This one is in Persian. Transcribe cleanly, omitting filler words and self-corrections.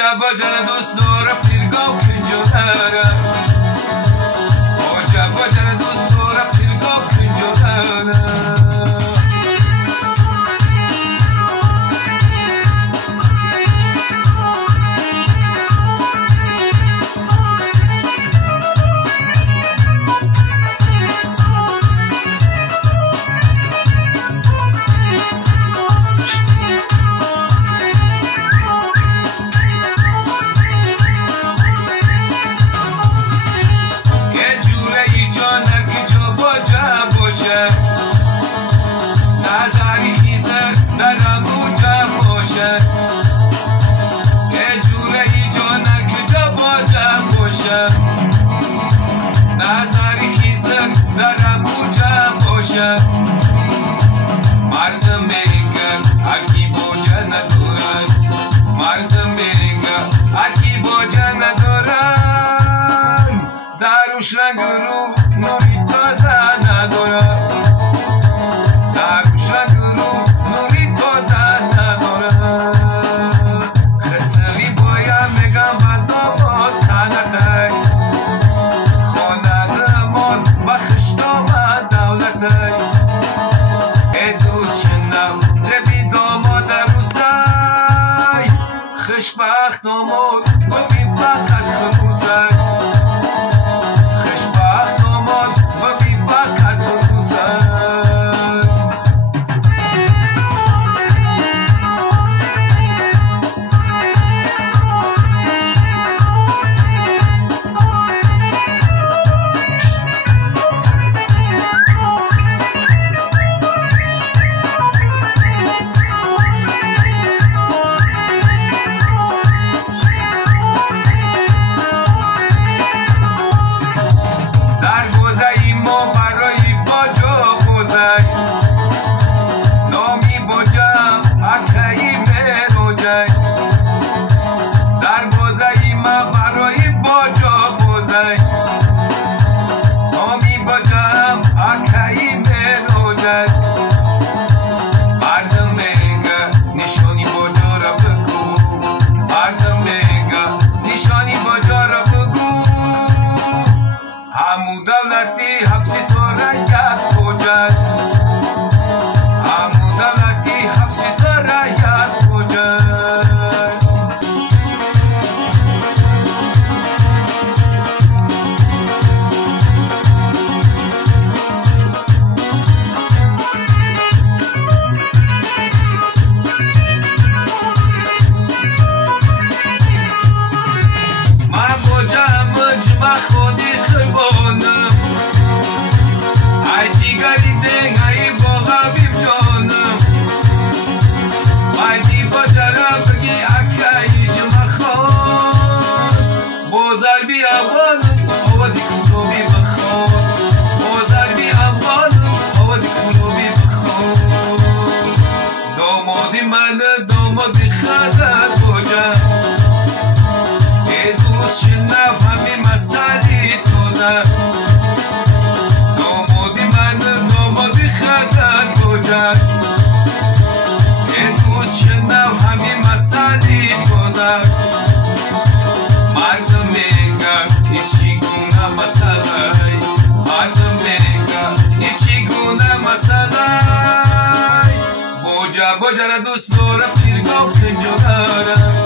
باجا دوست دارم پیرگاه کنجا دارم باجا دوست دارم پیرگاه کنجا دارم مردم بینگم اکی باجه ندارن مردم بینگم اکی باجه ندارن دروش رنگ رو نوری تازه ندارن دروش رنگ رو نوری تازه ندارن خسری باید میگم و داماد تنتک خانه دمان و خشتام دولتک خوشبخت آمد و بی فقط خلوصک خوشبخت آمد و بی فقط خلوصک دولتی حبسی تو رایت کجاست همون دولتی حبسی تو رایت کجاست من بجم مجمع خودی خربانم دامادی خدت بجم یه دوست شنف همین مسئلی توزم دامادی خدت بجم یه دوست شنف همین مسئلی توزم مردم میگم هیچی گونه مسئله مردم میگم هیچی گونه مسئله باجا را دوست دارم پیرگاه کنجا دارم